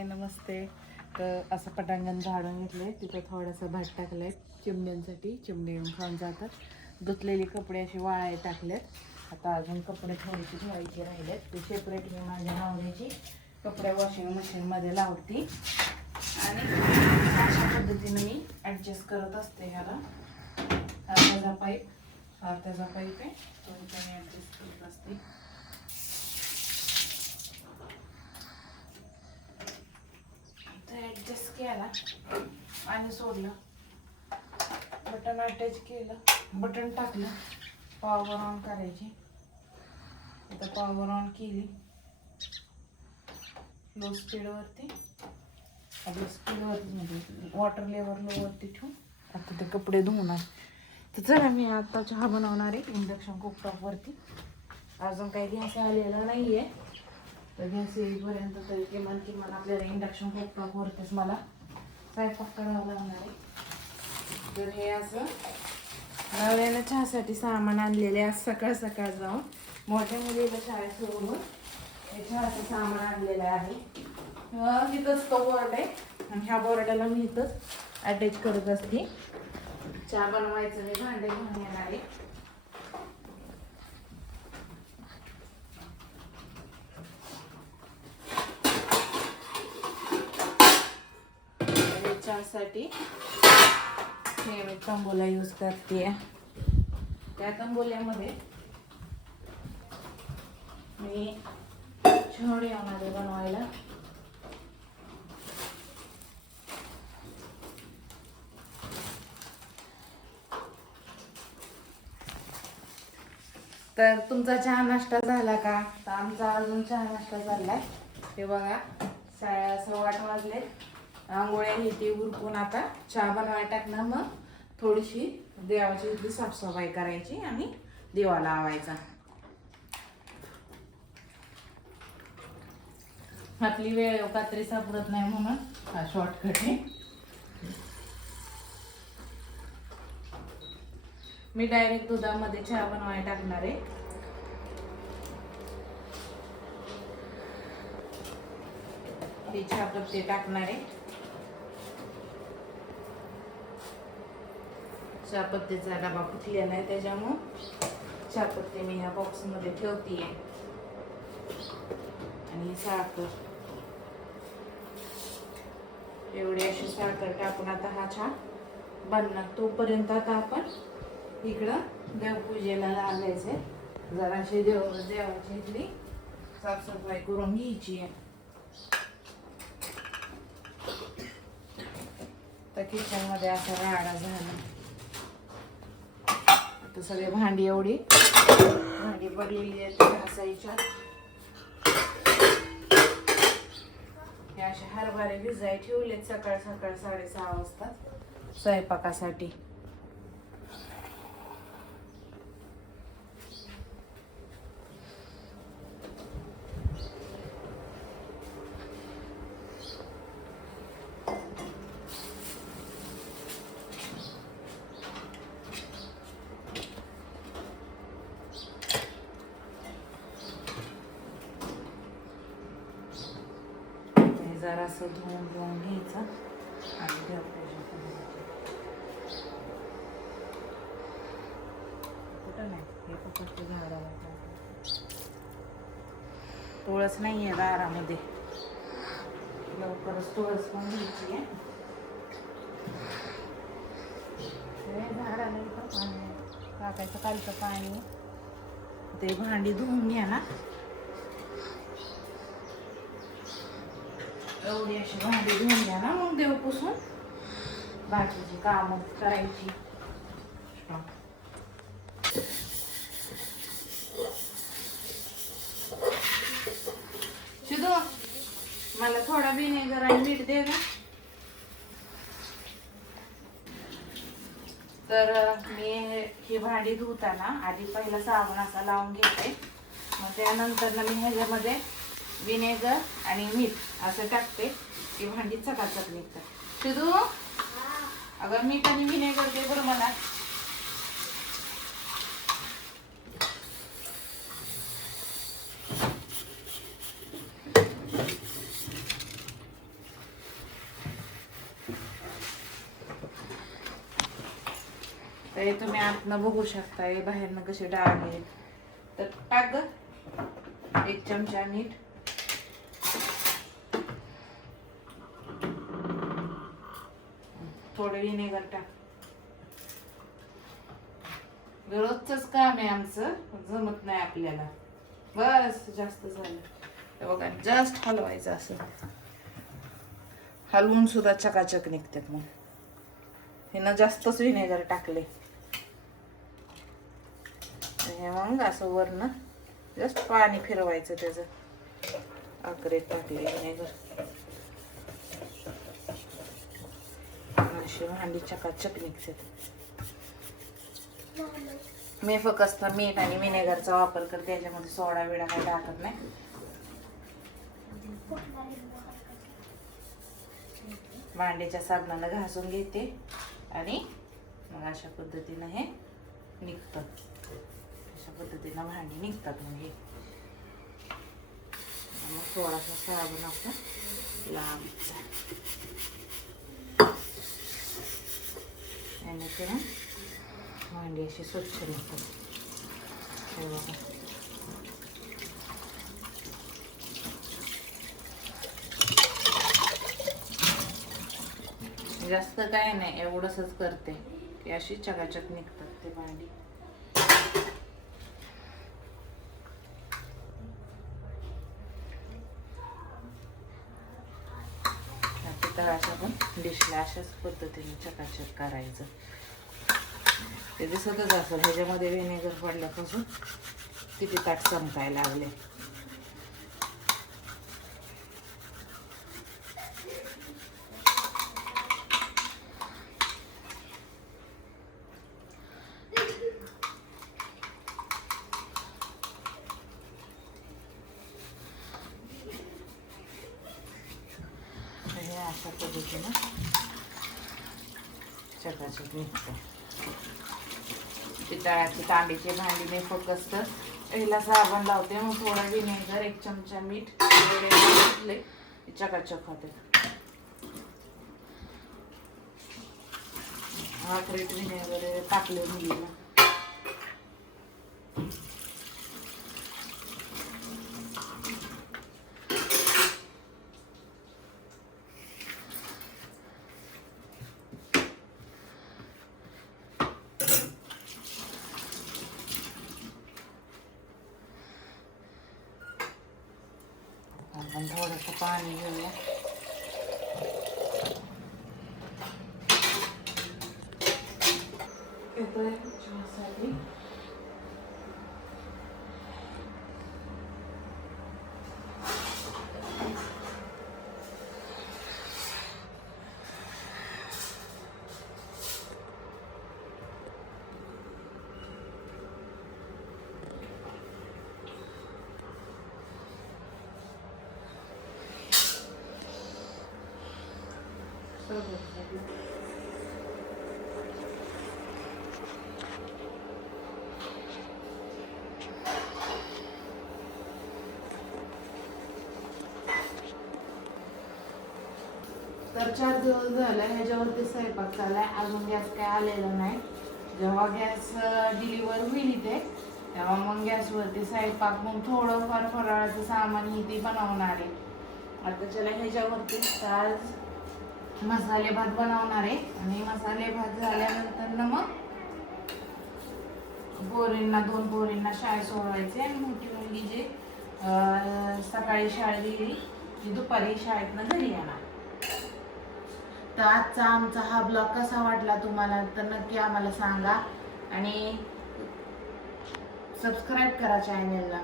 हाय नमस्ते. तर असं पटांगण झाडून घेतलंय. तिथं थोडंसं भात टाकलंय चिमण्यांसाठी. चिमणे येऊन खाऊन जातात. धुतलेले कपडे असे वाळाय टाकलेत. आता अजून कपडे थोडेसे धुवायचे राहिलेत. ते सेपरेट मी माझ्या नवऱ्याची कपडे वॉशिंग मशीनमध्ये लावते आणि अशा पद्धतीने मी ॲडजस्ट करत असते. ह्याला हा त्याचा पाईप आहे तो त्याने ॲडजस्ट करत असते. ॲडजस्ट केला आणि सोडलं, बटन अटॅच केलं, बटन टाकलं, पॉवर ऑन करायची. आता पॉवर ऑन केली लो स्पीडवरती, आपल्या स्पीडवरती म्हणजे वॉटर लेवल लोवरती ठेवून आता ते कपडे धुवणार. तर चला मी आता चहा बनवणार आहे इंडक्शन कुकटॉपवरती. अजून काही गॅस आलेला नाही आहे. तर गॅस येईपर्यंत तरी किमान आपल्याला इंडक्शन कुकटॉपवरतीच मला स्वयंपाक करावा लागणार आहे. तर हे असं नवऱ्याला चहासाठी सामान आणलेले आज सकाळ जाऊन मोठ्या मुलीला शाळेत सोडून हे चहाचं सामान आणलेलं आहे. इथंच तो बोर्ड आहे आणि ह्या बोर्डाला मी इथंच अटॅच करत असते. चहा बनवायचं मी भांडे घेऊन येणार आहे. चहासाठी हे मी तंबोला यूज करते. त्या तंबोल्यामध्ये मी छोडे यामध्ये बनवायला तर तुमचा चहा नाश्ता झाला का? तर आमचा अजून चहा नाश्ता झालाय. ते बघा 8:15 वाजले. आंघोळ्या ही ती उरकून आता चहा बनवायला टाकणार. मग थोडीशी देवाची इथली साफसफाई करायची आणि दिवा लावायचा. आपली वेळ कात्री सापडत नाही म्हणून हा शॉर्टकट आहे. मी डायरेक्ट दुधामध्ये चहा बनवायला टाकणार आहे. हे चहा पत्ती टाकणार आहे. चहापत्तीचा डबा फुटलेला आहे त्याच्यामुळं चहापत्ती मी ह्या बॉक्समध्ये ठेवते. आणि साखर एवढी अशी साखर टाकून आता हा चहा बनणार. तोपर्यंत आता आपण इकडं देवपूजेला लागायचंय. जराशी देवाची इथली साफसफाई करून घ्यायची आहे. तर किचन मध्ये असा राडा झाला. आता सगळे भांडी पडलेली आहेत घासायच्या. हे असे हरभरे भिजाय ठेवलेत सकाळ 6:30 वाजता स्वयंपाकासाठी. जरासं धुवून घ्यायचं आणि देवपूजा करायची. कुठं नाही हे फक्त झाडाला तुळस नाही आहे दारामध्ये. लवकरच तुळस पण घ्यायची आहे. झाडाला इथं पाणी टाकायचं, कालचं पाणी. ते भांडी धुवून घ्या ना. एवढी अशी भांडी धुवून घ्या ना. मग देव पुसून बाकीची कामं करायची. शिदू मला थोडा विनेगर आणि मीठ दे ग. तर मी ही भांडी धुताना आधी पहिला साबण असा लावून घेते. मग त्यानंतर मी ह्याच्यामध्ये विनेगर आणि मीठ असं टाकते की भांडी चकाचक निघतात. शिदू अगं मीठ आणि विनेगर दे बरं मला. तर हे तुम्ही आतनं बघू शकताय, बाहेरनं कसे डाग आहेत. तर टाक ग 1 चमचा मीठ. थोडं विनेगर टाक. रोजच काम आहे आमचं, जमत नाही आपल्याला. बस जास्त झालं. हे बघा जस्ट हलवायचं असं, हलवून सुद्धा चकाचक निघतात. मग हे ना जास्तच विनेगर टाकले. हे मग असं वरनं जस्ट पाणी फिरवायचं त्याचं. अकरेत टाकले विनेगर. अशी भांडी चकाचक निघतात. मी फक्त मीठ आणि विनेगरचा वापर करते, त्याच्यामध्ये सोडा बिडा काही टाकत नाही. भांडीच्या साबणानं घासून घेते आणि मग अशा पद्धतीनं हे निघतं. अशा पद्धतीनं भांडी निघतात. म्हणजे मग थोडासा साबण आपण लावायचा. याने करून भांडी अशी स्वच्छ निघतात. हे बघा जास्त काय नाही, एवढंच करते की अशी चकाचक निघतात ते भांडी. अशा पण डिशला अशाच पद्धतीने चकाचक करायचं. ते दिसतच असेल ह्याच्यामध्ये विनेगर पडल्यापासून किती ताट चमकायला लागले. अशा पद्धतीनं चकाचक निघतं. पितळाची तांब्याची भांडी मी फक्त पहिला साबण लावते, मग थोडा विनेगर 1 चमचा मीठ घातले चकाचक होते. अकरेट विनेगर टाकले मुलीला. आपण थोडंसं पाणी घेऊया. येतोय चहासाठी. तर 4 दिवस झाले ह्याच्यावरती स्वयंपाक चाललाय. अजून गॅस काय आलेला नाही. जेव्हा गॅस डिलिव्हर होईल इथे तेव्हा मग गॅसवरती स्वयंपाक, मग थोडंफार फराळाचं सामान ही ते बनवणार आहे. आता चला ह्याच्यावरती आज मसाले भात बनवणार आहे. आणि मसाले भात झाल्यानंतर ना मग पोरींना 2 पोरींना शाळेत सोडवायचे. आणि मोठी मुलगी जे सकाळी शाळेत गेली ती दुपारी शाळेतनं घरी येणार. तर आजचा आमचा हा ब्लॉग कसा वाटला तुम्हाला तर नक्की आम्हाला सांगा आणि सबस्क्राईब करा चॅनलला.